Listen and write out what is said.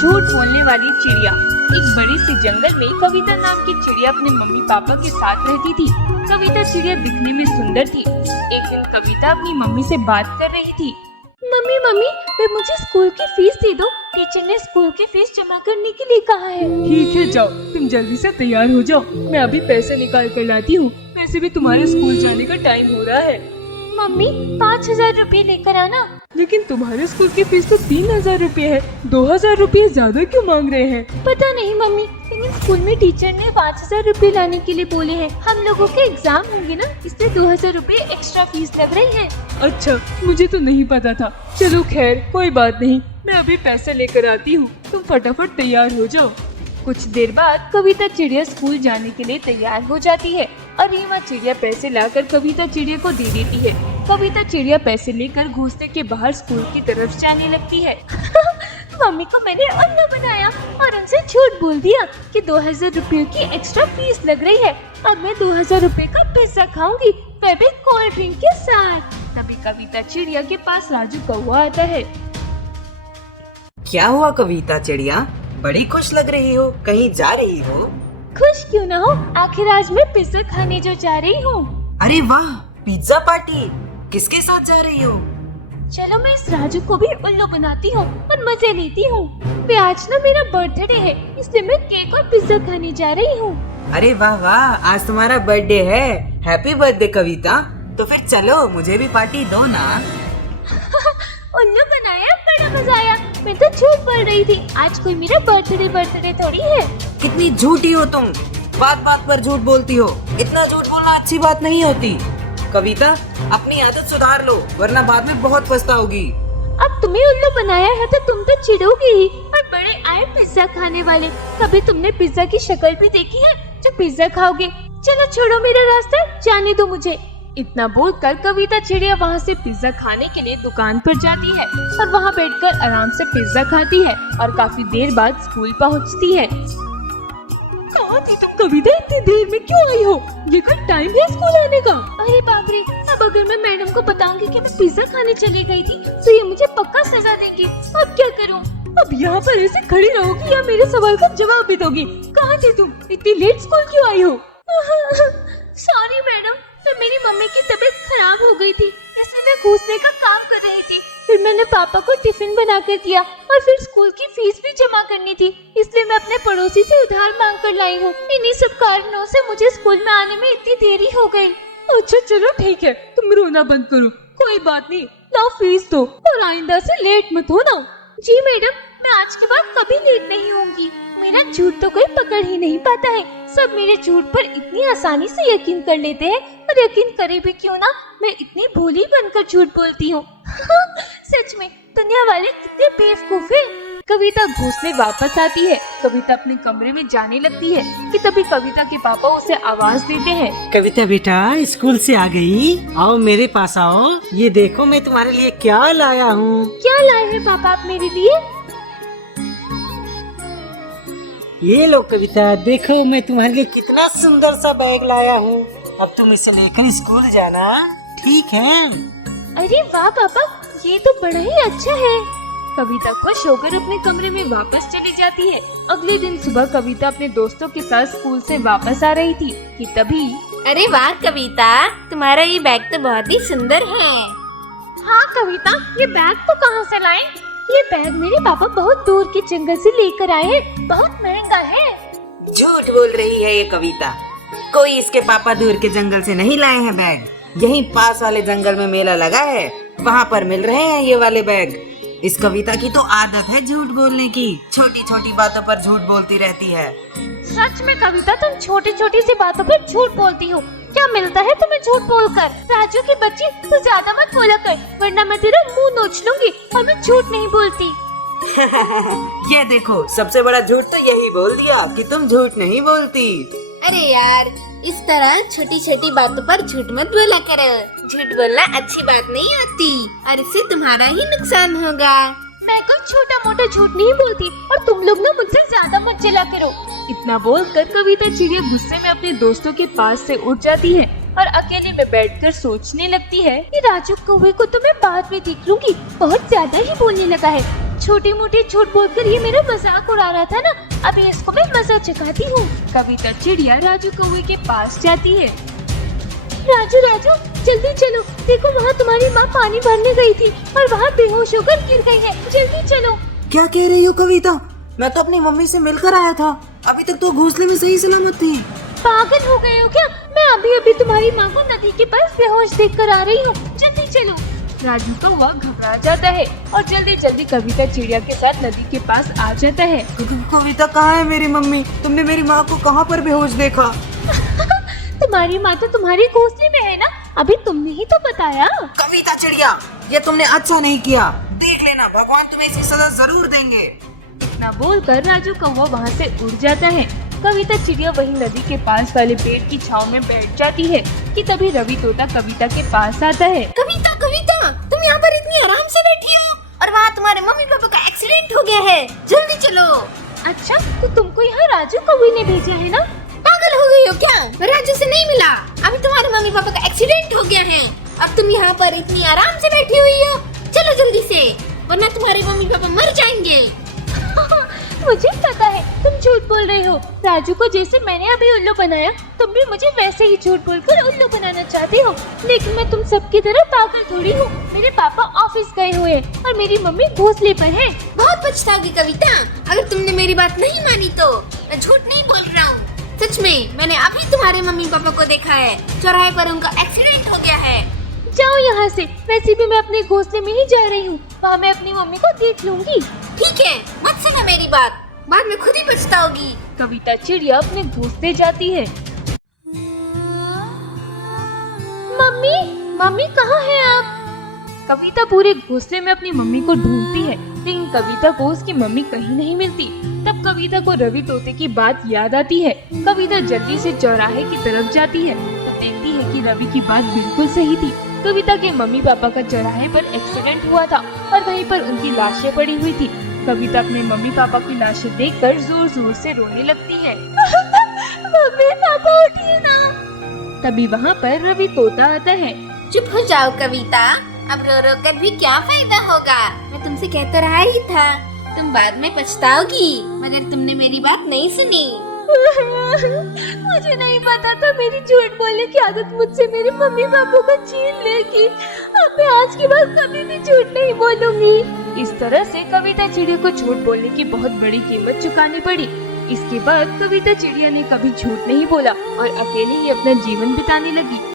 झूठ बोलने वाली चिड़िया। एक बड़ी सी जंगल में कविता नाम की चिड़िया अपने मम्मी पापा के साथ रहती थी। कविता चिड़िया दिखने में सुंदर थी। एक दिन कविता अपनी मम्मी से बात कर रही थी। मम्मी मम्मी, वे मुझे स्कूल की फीस दे दो। टीचर ने स्कूल की फीस जमा करने के लिए कहा है। ठीक है, जाओ, तुम जल्दी से तैयार हो जाओ। मैं अभी पैसे निकाल कर लाती हूँ। वैसे भी तुम्हारे स्कूल जाने का टाइम हो रहा है। मम्मी 5,000 रुपए लेकर आना। लेकिन तुम्हारे स्कूल की फीस तो 3,000 रुपए है। 2,000 रुपए ज्यादा क्यों मांग रहे हैं? पता नहीं मम्मी, लेकिन स्कूल में टीचर ने 5,000 रुपए लाने के लिए बोले हैं। हम लोगों के एग्जाम होंगे ना, इसलिए 2,000 रुपए एक्स्ट्रा फीस लग रही है। अच्छा, मुझे तो नहीं पता था। चलो खैर, कोई बात नहीं, मैं अभी पैसे लेकर आती हूँ। तुम फटाफट तैयार हो जाओ। कुछ देर बाद कविता चिड़िया स्कूल जाने के लिए तैयार हो जाती है और रीमा चिड़िया पैसे लाकर कविता चिड़िया को दे देती है। कविता चिड़िया पैसे लेकर घोंसले के बाहर स्कूल की तरफ जाने लगती है। मम्मी को मैंने उल्लू बनाया और उनसे झूठ बोल दिया कि 2,000 रुपयों की एक्स्ट्रा फीस लग रही है। अब मैं 2,000 रुपए का पिज्जा खाऊंगी, वह भी कोल्ड ड्रिंक के साथ। तभी कविता चिड़िया के पास राजू कौवा आता है। क्या हुआ कविता चिड़िया, बड़ी खुश लग रही हो, कहीं जा रही हो? खुश क्यों ना हो, आखिर आज मैं पिज्जा खाने जो जा रही हूँ। अरे वाह, पिज्जा पार्टी, किसके साथ जा रही हो? चलो मैं इस राजू को भी उल्लू बनाती हूँ और मजे लेती हूँ। वे आज ना मेरा बर्थडे है, इसलिए मैं केक और पिज्जा खाने जा रही हूँ। अरे वाह वाह, आज तुम्हारा बर्थडे है। हैप्पी बर्थडे कविता। तो फिर चलो, मुझे भी पार्टी दो ना। उल्लू बनाया, बड़ा मजा आया। मैं तो झूठ बोल रही थी, आज कोई मेरा बर्थडे थोड़ी है। कितनी झूठी हो तुम, बात बात पर झूठ बोलती हो। इतना झूठ बोलना अच्छी बात नहीं होती। कविता, अपनी आदत सुधार लो, वरना बाद में बहुत पछताओगी। अब तुम्हें उल्लू बनाया है तो तुम तो चिढ़ोगी ही। और बड़े आए पिज्जा खाने वाले, कभी तुमने पिज्जा की शक्ल भी देखी है जो पिज्जा खाओगे? चलो छोड़ो मेरा रास्ता, जाने दो मुझे। इतना बोलकर कविता चिड़िया वहाँ से पिज्जा खाने के लिए दुकान पर जाती है और वहाँ बैठकर आराम से पिज्जा खाती है और काफी देर बाद स्कूल पहुँचती है। कहाँ थी तुम कविता? इतनी देर में क्यों आई हो? ये कोई टाइम है स्कूल आने का? अरे बाप रे, अब अगर मैं मैडम को बताऊंगी कि मैं पिज्जा खाने चली गई थी तो ये मुझे पक्का सजा देंगी। अब क्या करूँ? अब यहाँ पर ऐसे खड़ी रहोगी या मेरे सवाल का जवाब भी दोगी? कहाँ थी तुम? इतनी लेट स्कूल क्यों आई हो? सॉरी मैडम, तो मेरी मम्मी की तबीयत खराब हो गई थी, इसलिए मैं घोंसले का काम कर रही थी। फिर मैंने पापा को टिफिन बना कर दिया और फिर स्कूल की फीस भी जमा करनी थी, इसलिए मैं अपने पड़ोसी से उधार मांग कर लाई हूँ। इन्हीं सब कारणों से मुझे स्कूल में आने में इतनी देरी हो गई। अच्छा चलो ठीक है, तुम रोना बंद करो, कोई बात नहीं, लाओ फीस दो और आइंदा से लेट मत हो ना। जी मैडम, मैं आज के बाद कभी लेट नहीं होंगी। मेरा झूठ तो कोई पकड़ ही नहीं पाता है। सब मेरे झूठ पर इतनी आसानी से यकीन कर लेते हैं, और यकीन करे भी क्यों ना, मैं इतनी भोली बनकर झूठ बोलती हूँ। सच में दुनिया वाले कितने बेवकूफ हैं। कविता घोंसले वापस आती है। कविता अपने कमरे में जाने लगती है कि तभी कविता के पापा उसे आवाज देते हैं। कविता बेटा, स्कूल से आ गई? आओ मेरे पास आओ, ये देखो मैं तुम्हारे लिए क्या लाया हूँ। क्या लाए हैं पापा आप मेरे लिए? ये लो कविता, देखो मैं तुम्हारे लिए कितना सुंदर सा बैग लाया हूँ। अब तुम इसे लेकर स्कूल जाना, ठीक है? अरे वाह पापा, ये तो बड़ा ही अच्छा है। कविता खुश होकर अपने कमरे में वापस चली जाती है। अगले दिन सुबह कविता अपने दोस्तों के साथ स्कूल से वापस आ रही थी कि तभी अरे वाह कविता, तुम्हारा ये बैग तो बहुत ही सुंदर है। हाँ कविता, ये बैग तो कहाँ से लाए? ये बैग मेरे पापा बहुत दूर के जंगल से लेकर आए हैं, बहुत महंगा है। झूठ बोल रही है ये कविता, कोई इसके पापा दूर के जंगल से नहीं लाए हैं बैग। यहीं पास वाले जंगल में मेला लगा है, वहाँ पर मिल रहे हैं ये वाले बैग। इस कविता की तो आदत है झूठ बोलने की, छोटी छोटी बातों पर झूठ बोलती रहती है। सच में कविता, तुम छोटी छोटी सी बातों पर झूठ बोलती हो। क्या मिलता है तुम्हें झूठ बोलकर? राजू की बच्ची, तू ज्यादा मत बोला कर, वरना मैं तेरा मुंह नोच लूंगी। और मैं झूठ नहीं बोलती। ये देखो, सबसे बड़ा झूठ तो यही बोल दिया कि तुम झूठ नहीं बोलती। अरे यार, इस तरह छोटी छोटी बातों पर झूठ मत बोला करो। झूठ बोलना अच्छी बात नहीं होती और इससे तुम्हारा ही नुकसान होगा। मैं कोई छोटा मोटा झूठ नहीं बोलती और तुम लोग ना मुझसे ज्यादा मत चिल्ला करो। इतना बोलकर कविता चिड़िया गुस्से में अपने दोस्तों के पास से उठ जाती है और अकेले में बैठकर सोचने लगती है कि राजू कौवे को तो मैं बाद में देख लूंगी, बहुत ज्यादा ही बोलने लगा है। छोटी मोटी झूठ बोलकर ये मेरा मजाक उड़ा रहा था ना, अभी इसको मैं मजा चखाती हूँ। कविता चिड़िया राजू कौवे के पास जाती है। राजू राजू जल्दी चलो, देखो वहाँ तुम्हारी माँ पानी भरने गई थी और वहाँ बेहोश होकर गिर गई है, जल्दी चलो। क्या कह रही हो कविता? मैं तो अपनी मम्मी से मिलकर आया था, अभी तक तो घोंसले में सही सलामत थी। पागल हो गए हो क्या? मैं अभी अभी तुम्हारी माँ को नदी के पास बेहोश देख कर आ रही हूँ, जल्दी चलो। राजू कौवा घबरा जाता है और जल्दी जल्दी कविता चिड़िया के साथ नदी के पास आ जाता है। कविता कहाँ है मेरी मम्मी? तुमने मेरी माँ को कहाँ पर बेहोश देखा? तुम्हारी माँ तो तुम्हारी घोंसले में है ना, अभी तुमने ही तो बताया। कविता चिड़िया, ये तुमने अच्छा नहीं किया, देख लेना भगवान तुम्हें इसकी सजा जरूर देंगे। इतना बोलकर राजू कौवा वहाँ से उड़ जाता है। कविता चिड़िया वही नदी के पास वाले पेड़ की छांव में बैठ जाती है कि तभी रवि तोता कविता के पास आता है। कविता कविता, तुम यहाँ पर इतनी आराम से बैठी हो और वहाँ तुम्हारे मम्मी पापा का एक्सीडेंट हो गया है, जल्दी चलो। अच्छा, तो तुमको यहाँ राजू कौवे ने भेजा है ना? पागल हो गई हो क्या? मैं राजू से नहीं मिला, अभी तुम्हारे मम्मी पापा का एक्सीडेंट हो गया है। अब तुम यहाँ पर इतनी आराम से बैठी हुई हो, चलो जल्दी से, वरना तुम्हारे मम्मी पापा मर जाएंगे। मुझे पता है तुम झूठ बोल रहे हो। राजू को जैसे मैंने अभी उल्लू बनाया, तुम भी मुझे वैसे ही झूठ बोलकर उल्लू बनाना चाहती हो। लेकिन मैं तुम सबकी तरह पागल थोड़ी हूँ। मेरे पापा ऑफिस गए हुए हैं और मेरी मम्मी घोंसले पर है। बहुत पछताओगी कविता, अगर तुमने मेरी बात नहीं मानी तो। मैं झूठ नहीं बोल रहा हूँ, सच में मैंने अभी तुम्हारे मम्मी पापा को देखा है, चौराहे पर उनका एक्सीडेंट हो गया है। जाओ यहाँ से, वैसे भी मैं अपने घोंसले में ही जा रही हूँ, वहाँ मैं अपनी मम्मी को देख लूंगी। ठीक है, मत सुना मेरी बात, बाद में खुद ही पछताओगी। कविता चिड़िया अपने घोंसले जाती है। मम्मी मम्मी कहाँ है आप? कविता पूरे घोंसले में अपनी मम्मी को ढूंढती है, लेकिन कविता को उसकी मम्मी कहीं नहीं मिलती। तब कविता को रवि तोते की बात याद आती है। कविता जल्दी से चौराहे की तरफ जाती है तो देखती है कि रवि की बात बिल्कुल सही थी। कविता के मम्मी पापा का चौराहे पर एक्सीडेंट हुआ था और वहीं पर उनकी लाशें पड़ी हुई थी। कविता अपने मम्मी पापा की लाशें देखकर जोर जोर से रोने लगती है। मम्मी पापा उठिए ना। तभी वहाँ पर रवि तोता आता है। चुप हो जाओ कविता, अब रो रो कर भी क्या फायदा होगा। मैं तुमसे कहता रहा ही था, तुम बाद में पछताओगी, मगर तुमने मेरी बात नहीं सुनी। मुझे नहीं पता था मेरी झूठ बोलने की आदत मुझसे मेरे मम्मी पापा को छीन लेगी। अब मैं आज के बाद कभी भी झूठ नहीं बोलूंगी। इस तरह से कविता चिड़िया को झूठ बोलने की बहुत बड़ी कीमत चुकानी पड़ी। इसके बाद कविता चिड़िया ने कभी झूठ नहीं बोला और अकेले ही अपना जीवन बिताने लगी।